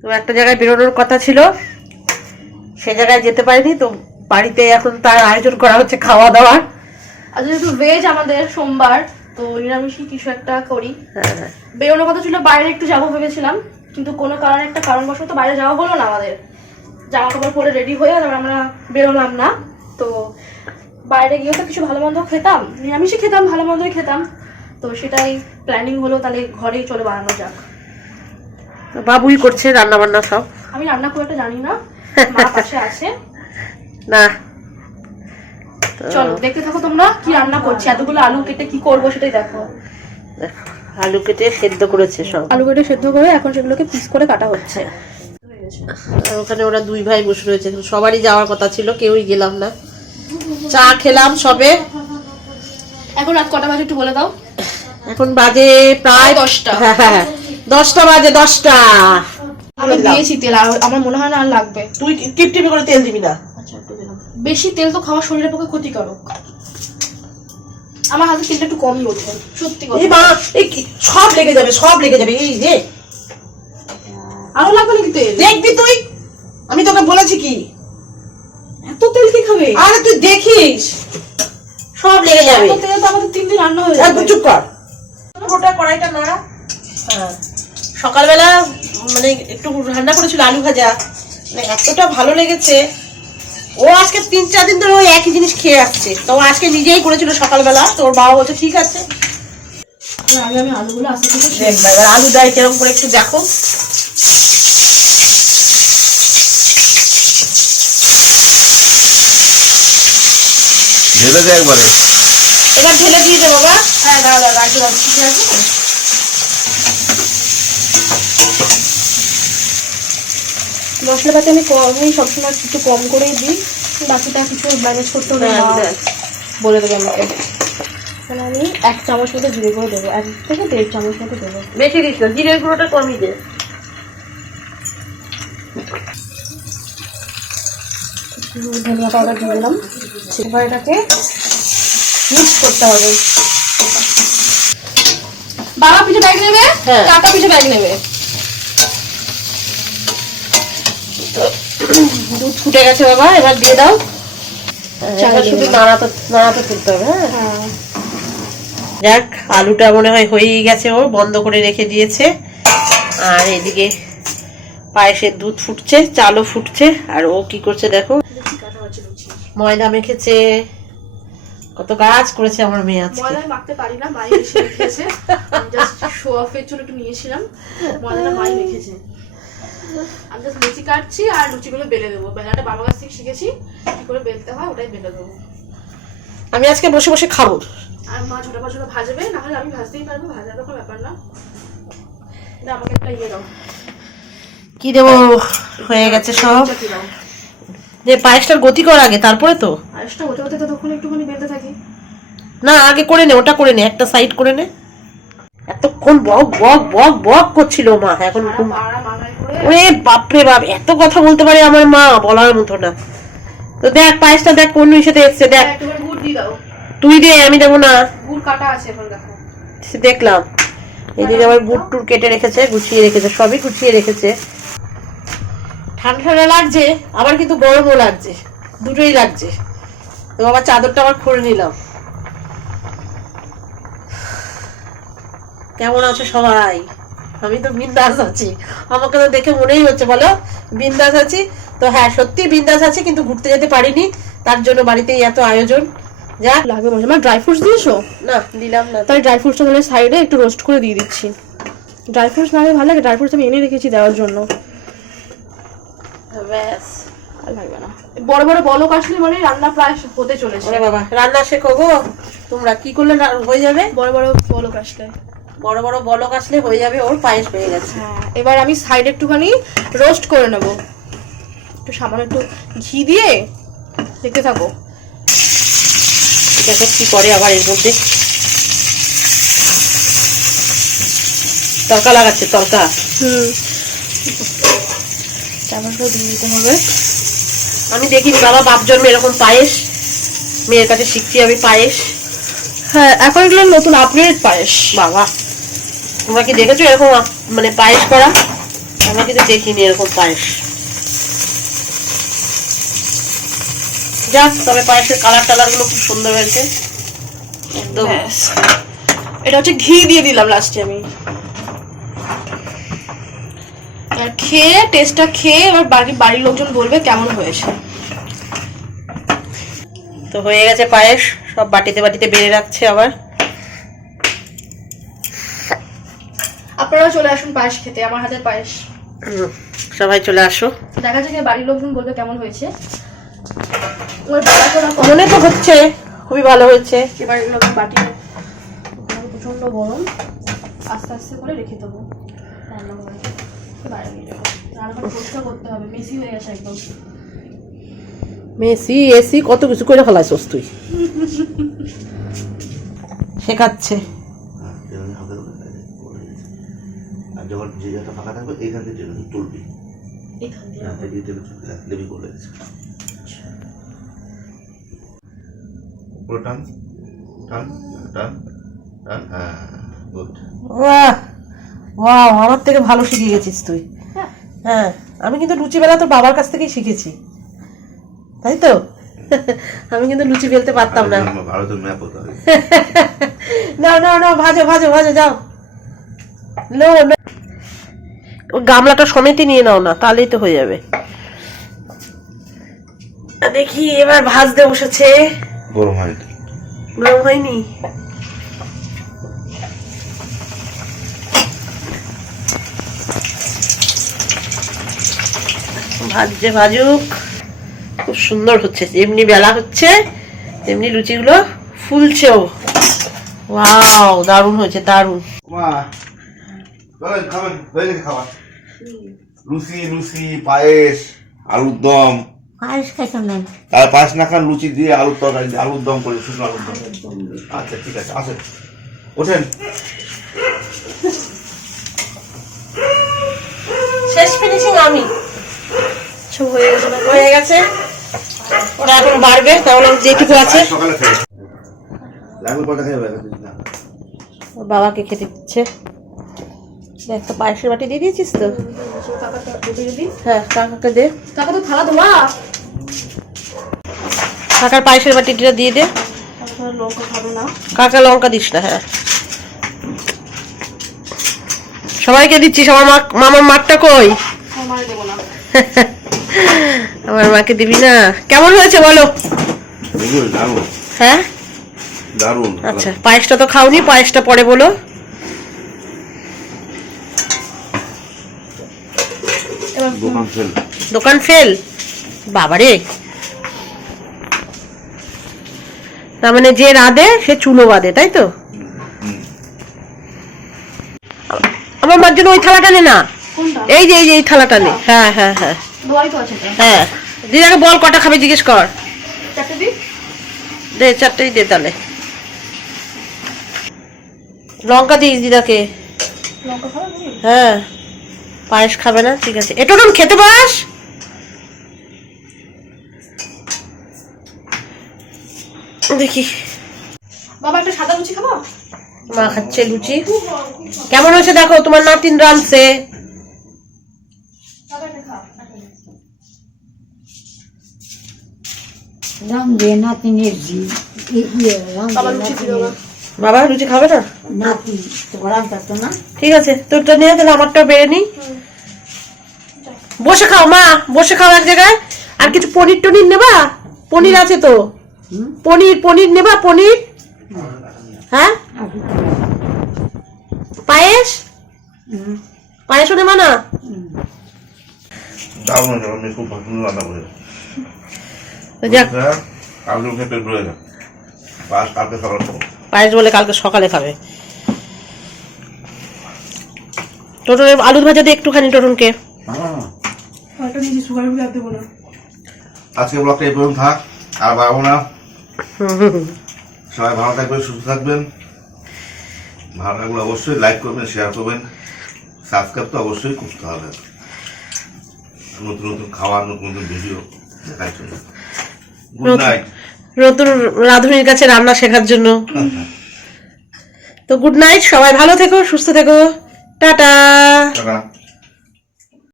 তো একটা জায়গায় বেরোনোর কথা ছিল, সে জায়গায় যেতে পারিনি। তো বাড়িতে এখন তার আয়োজন করা হচ্ছে খাওয়া দাওয়ার। আর যেহেতু ভেজ আমাদের সোমবার, তো নিরামিষই কিছু একটা করি। বেরোনোর কথা ছিল, বাইরে একটু যাবো ভেবেছিলাম, কিন্তু কোনো কারণে একটা কারণবশত বাইরে যাওয়া হলো না আমাদের। জামা কাপড় পরে রেডি হয়ে আমরা বেরোলাম না। তো বাইরে গিয়ে তো কিছু ভালো মন্দ খেতাম, নিরামিষই খেতাম, ভালো মন্দই খেতাম। তো সেটাই প্ল্যানিং হলো, তাহলে ঘরেই চলে বানানো যাক। বাবুই করছে রান্না বান্না সব। আমি রান্না খুব একটা জানি না, মা পাশে আছে। না চলো দেখতে থাকো তোমরা কি রান্না করছি। এতগুলো আলু কেটে কি করবো সেটাই দেখো। আলু কেটে সেদ্ধ করেছে সব। আলু কেটে সেদ্ধ করে এখন সেগুলোকে পিস করে কাটা হচ্ছে। ওখানে ওরা দুই ভাই বসে রয়েছে, সবারই যাওয়ার কথা ছিল, কেউই গেলাম না। চা খেলাম সবে। এখন রাত কটা বাজে একটু বলে দাও। এখন বাজে প্রায় 10টা। হ্যাঁ 10টা বাজে, 10টা। আমি দিয়েছি তেল, আর আমার মনে হয় না আর লাগবে। তুই টিপটিপি করে তেল দিবি না। আচ্ছা একটু দিলাম। বেশি তেল তো খাওয়া শরীরের পক্ষে ক্ষতিকারক। আমার হাতে তেলটা একটু কমই ওঠে, সত্যি কথা। এই মা, এই সব লেগে যাবে, সব লেগে যাবে। এই যে আরো লাগবে নাকি তেল? দেখবি তুই, আমি তোকে বলেছি কি এত তেল কি খাবে? আরে তুই দেখিস সব লেগে যাবে। এত তেল তো আমাদের 3 দিন রান্না হয়ে একদম যাবে। চুপ কর। গোটা কড়াইটা নাড়া। হ্যাঁ, সকালবেলা মানে একটু রান্না করেছিল আলু ভাজা, মানে এতটা ভালো লেগেছে। ও আজকে 3-4 দিন ধরে ওই একই জিনিস খেয়ে আসছে। তো ও আজকে নিজেই করেছিল সকালবেলা। তো ওর বাবা বলছে ঠিক আছে। আগে আমি আলুগুলো আস্তে আস্তে দেখবা এবার আলু দেয় কিরকম করে, একটু দেখো। ঢেলে দে একবারে। এবার ঢেলে দিয়ে দে বাবা। হ্যাঁ দাঁড়া দাঁড়া একটু ঠিক আছে। মশলাপাতি আমি সবসময় একটু কম করেই দিই, বাকিটা কিছু ম্যানেজ করতে হবে। বলে দেবে আমাকে। মানে আমি 1 চামচ মতো জিরে গুঁড়ো দেবো, 1 থেকে 1.5 চামচ মতো দেবো। বেশি দিস না, জিরের গুঁড়োটা কমই দে। ধনিয়া পাউডার দিয়ে দিলাম। এবার এটাকে মিক্স করতে হবে। বাবা পিঠে ব্যাগ নেবে, হ্যাঁ। কাকা পিঠে ব্যাগ নেবে। দুধ ফুটে গেছে বাবা, এবার দিয়ে দাও। এবার শুধু নাড়াতে তুলতে হবে। হ্যাঁ, যাক আলুটা মনে হয় হয়েই গেছে, ও বন্ধ করে রেখে দিয়েছে। আর এদিকে পায়েসের দুধ ফুটছে, চালও ফুটছে। আর ও কি করছে দেখো, ময়দা মেখেছে। কত কাজ করেছে আমার মেয়ে আজকে। ময়দা মাখতে পারি না, মাই এসে মেখেছে। আমি জাস্ট শো অফের জন্য একটু নিয়েছিলাম। ময়দাটা মাই মেখেছে। আমি জাস্ট লুচি কাটছি আর লুচিগুলো বেলে দেবো। বেলাটা বাবার কাছ থেকে শিখেছি, কি করে বেলতে হয় ওটাই বেলে দেবো। আমি আজকে বসে বসে খাবো। আর মা ছোট ছোট ভাজবে, না হলে আমি ভাজতেই পারবো, ভাজার কোনো ব্যাপার না। আমাকে একটা ইয়ে দাও। কি দেবো, হয়ে গেছে সব। যে পায়েসটার গতি কর আগে, তারপরে তো পায়েসটা হতে হতে তো তখন একটুখানি বেলতে থাকি। না, আগে করে নে, ওটা করে নে, একটা সাইড করে নে। এতক্ষণ বক বক বক বক করছিল মা, এখন ওরে বাপরে বাপ, এত কথা বলতে পারে আমার মা, বলার মতো না। তো দেখ পায়েসটা দেখ কোন সাথে এসছে, দেখ। গুড় দিয়ে দাও। তুই দে, আমি দেবো না। গুড় কাটা আছে এখন, দেখো দেখলাম। এদিকে আবার বুট টুর কেটে রেখেছে, গুছিয়ে রেখেছে, সবই গুছিয়ে রেখেছে। ঠান্ডা ঠান্ডা লাগছে, আবার কিন্তু গরমও লাগছে, দুটোই লাগছে। তো বাবা চাদরটা আবার খুলে নিলাম। কেমন আছো সবাই? আমি তো বিন্দাস আছি, আমাকে তো দেখে মনেই হচ্ছে বলো বিন্দাস আছি। তো হ্যাঁ সত্যি বিন্দাস আছি, কিন্তু ঘুরতে যেতে পারিনি, তার জন্য বাড়িতেই এত আয়োজন। যা লাগবে মনে হয়। ড্রাই ফ্রুটস দিয়েছো? না দিলাম না। তাই ড্রাই ফ্রুটসটা তাহলে সাইডে একটু রোস্ট করে দিয়ে দিচ্ছি। ড্রাই ফ্রুটস না হলে ভালো লাগে, ড্রাই ফ্রুটস আমি এনে রেখেছি দেওয়ার জন্য। ব্যাস, আর লাগবে না। বড় বড় বলক আসলে মানে রান্না প্রায় হতে চলেছে। ওরে বাবা, রান্না শেখো গো তোমরা। কি করলে হয়ে যাবে? বড় বড় বলক আসলে, বড় বড় বলক আসলে হয়ে যাবে, ওর পায়েস হয়ে গেছে। হ্যাঁ, এবার আমি সাইডে একটুখানি রোস্ট করে নেব, একটু সামান্য একটু ঘি দিয়ে। দেখতে থাকো দেখো কি করে আবার এর মধ্যে। তড়কা লাগাচ্ছে, তড়কা। চামচটা দিয়ে দিতে হবে। আমি দেখিনি বাবা বাপ জন্মে এরকম পায়েস, মেয়ের কাছে শিখছি আমি পায়েস। হ্যাঁ, এখন এগুলো নতুন আপডেট পায়েস। বাবা তোমরা কি দেখেছো এরকম মানে পায়েস করা? আমরা কিন্তু দেখিনি এরকম পায়েস। যাক, তবে পায়েসের কালার টালার গুলো খুব সুন্দর হয়েছে একদম। এটা হচ্ছে ঘি দিয়ে দিলাম লাস্টে আমি। আর খেয়ে টেস্টটা খেয়ে এবার বাড়ির লোকজন বলবে কেমন হয়েছে। তো হয়ে গেছে পায়েস, সব বাটিতে বাটিতে বেড়ে রাখছে আবার। আপনারা চলে আসুন পায়েস খেতে, আমার হাতের পায়েস। সবাই চলে আসো। দেখা যাক বাড়ির লোকজন বলবে কেমন হয়েছে। মনে তো হচ্ছে খুবই ভালো হয়েছে। বাড়ির লোক বাটি প্রচন্ড গরম, আস্তে আস্তে করে রেখে দেবো রান্না করে বাইরে নিয়ে যাবো। রান্নাঘর পরিষ্কার করতে হবে, মেসি হয়ে গেছে একদম। মেসি এসি কত কিছু করে ফেলাইছস তুই। শেখাচ্ছে। আর যখন যে জায়গাটা ফাঁকা থাকবে এইখান থেকে তুলবি, এখান দিয়ে লেবি করে গেছে পুরো টান টান টান টান। হ্যাঁ গুড। বাহ, ওয়াও, আমার থেকে ভালো শিখে গেছিস তুই। হ্যাঁ, আমি কিন্তু লুচি বেলা তোর বাবার কাছ থেকেই শিখেছি, তাই তো? আমি কিন্তু লুচি বেলতে পারতাম না। ভারতের ম্যাপ হতে হবে। না না না, ভাজো ভাজো ভাজো, যাও। নো নো, গামলাটা সমেতই নিয়ে নাও না, তাহলেই তো হয়ে যাবে। দেখি এবার ভাজতে বসেছে। গরম হয়নি, গরম হয়নি। ভাজছে, ভাজুক। খুব সুন্দর হচ্ছে, যেমনি বেলা হচ্ছে তেমনি লুচিগুলো ফুলছেও। ওয়াও, দারুণ হয়েছে, দারুণ। মা চলেন খাবেন, হয়ে গেছে খাবার। লুচি লুচি পায়েস আলুর দম। পায়েস খাইতাম না। আর পায়েস না খান, লুচি দিয়ে আলুর তরকারি দিয়ে আলুর দম করে, শুকনো আলুর দম। আচ্ছা ঠিক আছে, আসেন ওঠেন। শেষ ফিনিশিং আমি। সব হয়ে গেছে না? হয়ে গেছে, ওরা এখন বাড়বে, তাহলে যেটুকু আছে সকালে খাই লাগবে পরে খাই হবে না। ওর বাবাকে খেতে দিচ্ছে। দেখ তো, পায়েসের বাটি দিয়ে দিয়েছিস তো? হ্যাঁ, কাকাকে দে। কাকা তো থালা ধোয়া। কাকার পায়েসের বাটিটা দিয়ে দে। লঙ্কা খাবো না। কাকা লঙ্কা দিস না। হ্যাঁ, সবাইকে দিচ্ছিস। আমার মামার মাঠটা কই? আমার দেবো না। আমার মাকে দিবি না? কেমন হয়েছে বলো? দারুণ, হ্যাঁ দারুণ। আচ্ছা, পায়েসটা তো খাওনি, পায়েসটা পরে বলো। দোকান ফেল, দোকান ফেল, বাবারে। তার মানে যে রাঁধে সে চুলো বাঁধে, তাই তো? আমার মার জন্য ওই থালাটা নে না। কোনটা? এই যে এই থালাটা নে। হ্যাঁ হ্যাঁ হ্যাঁ দোয়াই তো আছে এটা। হ্যাঁ, দিদাকে বল কটা খাবে জিজ্ঞেস কর। চারটে দিই? দে, চারটেই দে তাহলে। লঙ্কা দিস দিদাকে। লঙ্কা খাবো তুমি? হ্যাঁ, পায়েস খাবে না, ঠিক আছে। এটা ওরকম খেতে পাস। দেখি, বাবা একটা সাদা লুচি খাবো? মা খাচ্ছে লুচি। কেমন হয়েছে দেখো, তোমার নাতিন রাঁধছে। বাবা একটা খা। রামদে নাতিনের জি বাবা লুচি দিল না। বাবা লুচি খাবে না? নাতি তোর তো না ঠিক আছে, তোরটা নিয়ে তাহলে আমারটা বেড়ে নি। বসে খাও মা, বসে খাও এক জায়গায়। আর কিছু পনির টনির নেবা? পনির আছে তো। পনির পনির নেবা? পনির। হ্যাঁ, পায়েস, পায়েসও নেবা না? দারুণ, আমি খুব পছন্দ রান্না করে। যাক, আলু খেতে ভরে যাক, পায়েস কালকে সকালে খাবো। পায়েস বলে কালকে সকালে খাবে। টোটনের আলু ভাজা দিয়ে একটুখানি টোটনকে। একটা নিয়েছি, সুগার গুলো আর দেবো না। আজকে ব্লগটা এই পর্যন্ত থাক, আর বাড়াবো না। সবাই ভালো থাকবেন, সুস্থ থাকবেন। ভালো লাগলে অবশ্যই লাইক করবেন, শেয়ার করবেন, সাবস্ক্রাইব তো অবশ্যই করতে হবে। নতুন নতুন খাওয়ার, নতুন নতুন ভিডিও দেখার জন্য। Good night. নতুন রাঁধুনির কাছে রান্না শেখার জন্য। তো গুড নাইট, সবাই ভালো থেকো, সুস্থ থেকো, টাটা। টাটা।